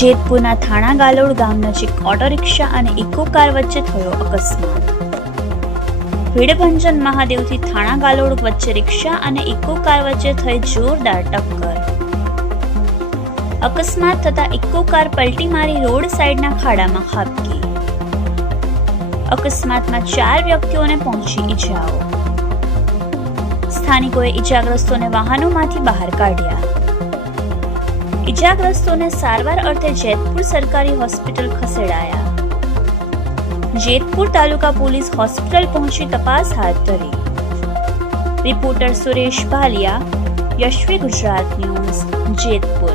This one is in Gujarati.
જેતપુરના થાણા ગાલોડ ગામ નજીક ઓટો રિક્ષા અને ઇકો કાર વચ્ચે થયો અકસ્માત. ભીડભંજન મહાદેવથી થાણા ગાલોડ વચ્ચે રિક્ષા અને ઇકો કાર વચ્ચે થઈ જોરદાર ટક્કર. અકસ્માત થતા ઇકો કાર પલટી મારી રોડ સાઈડના ખાડામાં ખાબકી. અકસ્માતમાં 4 વ્યક્તિઓને પહોંચી ઈજાઓ. સ્થાનિકોએ ઈજાગ્રસ્તોને વાહનોમાંથી બહાર કાઢ્યા. ઈજાગ્રસ્તોને સારવાર અર્થે જેતપુર સરકારી હોસ્પિટલ ખસેડાયા. જેતપુર તાલુકા પોલીસ હોસ્પિટલ પહોંચી તપાસ હાથ ધરી. Reporter Suresh Bhalia, Yashvi Gujarat news, Jetpur.